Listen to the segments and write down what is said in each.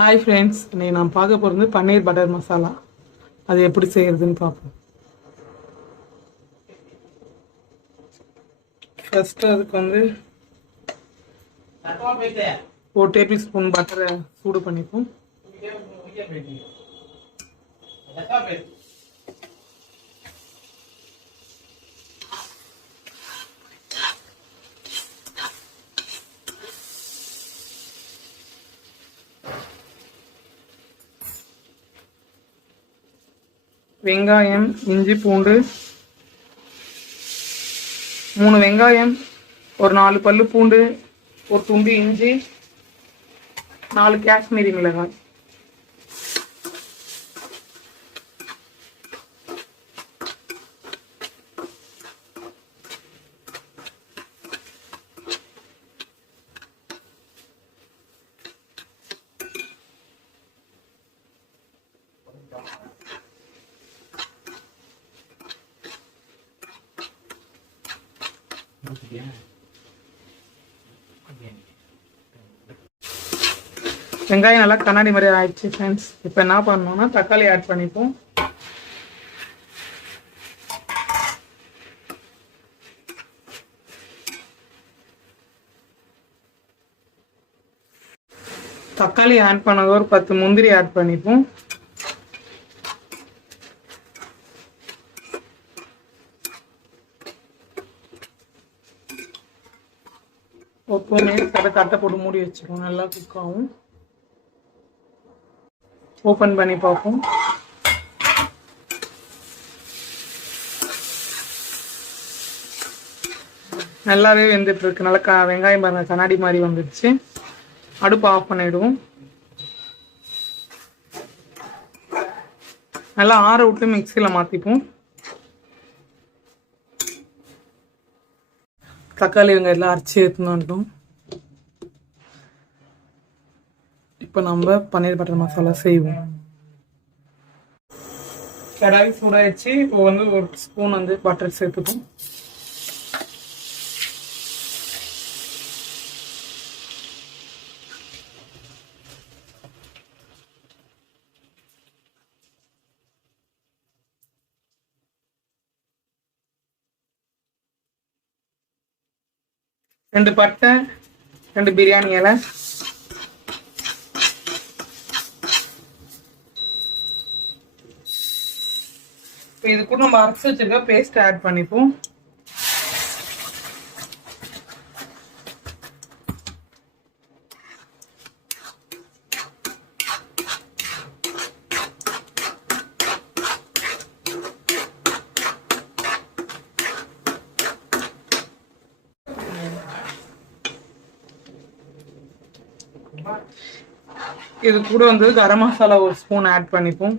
Hi friends, இன்னைக்கு நான் பார்க்க போகிறது பன்னீர் பட்டர் மசாலா. அது எப்படி செய்கிறதுன்னு பார்ப்போம். ஃபஸ்ட்டு அதுக்கு ஒரு டேபிள் ஸ்பூன் பட்டரை சூடு பண்ணிப்போம். வெங்காயம், இஞ்சி பூண்டு, 3 வெங்காயம், ஒரு 4 பல்லு பூண்டு, ஒரு துண்டு இஞ்சி, 4 காஷ்மீரி மிளகாய். வெங்காயம் நல்லா கண்ணாடி மாதிரி ஆயிடுச்சு ஃப்ரெண்ட்ஸ். இப்போ என்ன பண்ணணும்னா தக்காளி ஆட் பண்ணிப்போம். தக்காளி ஆட் பண்ணது ஒரு 10 முந்திரி ஆட் பண்ணிப்போம். ஒரு 2 மினிட்ஸ் தட்டை போட்டு மூடி வச்சுக்கோங்க. நல்லா குக் ஆகும். ஓப்பன் பண்ணி பார்ப்போம். நல்லாவே வெந்துட்டு இருக்கு. நல்லா வெங்காயம் பாருங்க கண்ணாடி மாதிரி வந்துடுச்சு. அடுப்பு ஆஃப் பண்ணிடுவோம். நல்லா ஆற விட்டு மிக்சியில் மாற்றிப்போம். தக்காளி வெங்காயத்தில் அரைச்சி எடுத்துன்னு வந்துட்டோம். இப்போ நம்ம பன்னீர் பட்டர் மசாலா செய்வோம். கடாய் சூடாயிடுச்சு. இப்போ ஒரு ஸ்பூன் பட்டர் சேர்த்துப்போம். ரெண்டு பட்டை, 2 பிரியாணி இலை, இது கூட நம்ம அரைச்சி வச்சிருக்க பேஸ்ட் ஆட் பண்ணிப்போம். இது கூட கரம் மசாலா ஒரு ஸ்பூன் ஆட் பண்ணிப்போம்.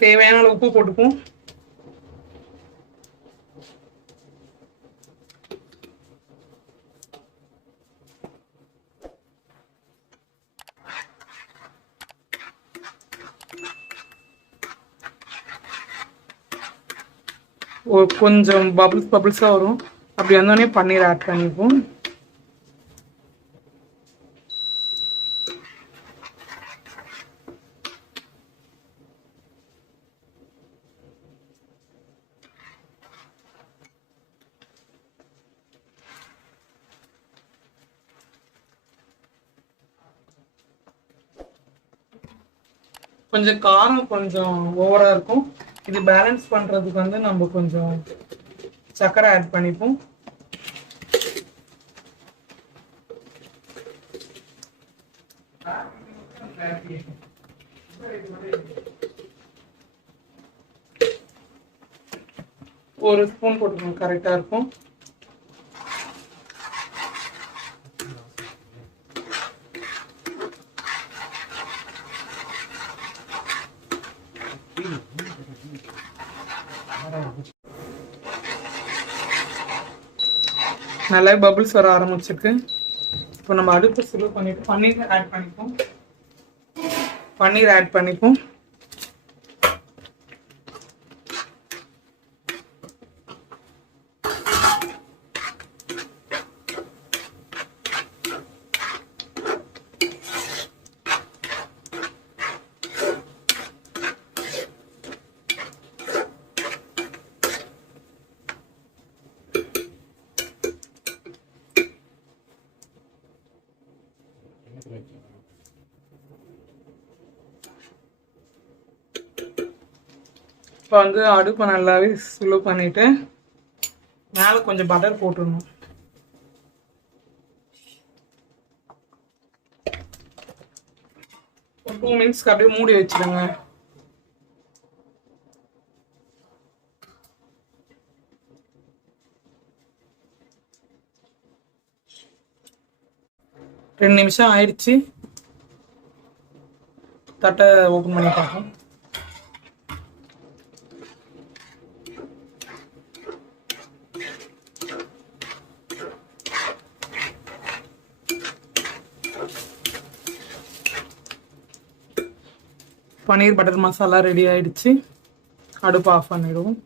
தேவையான உப்பு போட்டுப்போம். கொஞ்சம் பபிள்ஸா வரும். அப்படி வந்தோடனே பன்னீர் ஆட் பண்ணிப்போம். கொஞ்சம் காரம் கொஞ்சம் ஓவரா இருக்கும். இது பேலன்ஸ் பண்றதுக்கு நம்ம கொஞ்சம் சர்க்கரை ஆட் பண்ணிப்போம். ஒரு ஸ்பூன் போட்டுக்கோங்க, கரெக்டா இருக்கும். நல்லா பபிள்ஸ் வர ஆரம்பிச்சிருக்கு. இப்போ நம்ம அடுப்பு ஸ்லோ பண்ணிட்டு பன்னீர் ஆட் பண்ணிப்போம். பன்னீர் ஆட் பண்ணிப்போம். இப்போ வந்து அடுப்பை நல்லாவே ஸ்லோ பண்ணிட்டு மேலே கொஞ்சம் பட்டர் போட்டுடணும். ஒரு 2 மினிட்ஸ்க்கு அப்படியே மூடி வச்சிடுங்க. ரெண்டு நிமிஷம் ஆயிடுச்சு. தட்டை ஓப்பன் பண்ணி பார்ப்போம். பன்னீர் பட்டர் மசாலா ரெடி ஆயிடுச்சு. அடுப்பு ஆஃப் பண்ணிடுவோம்.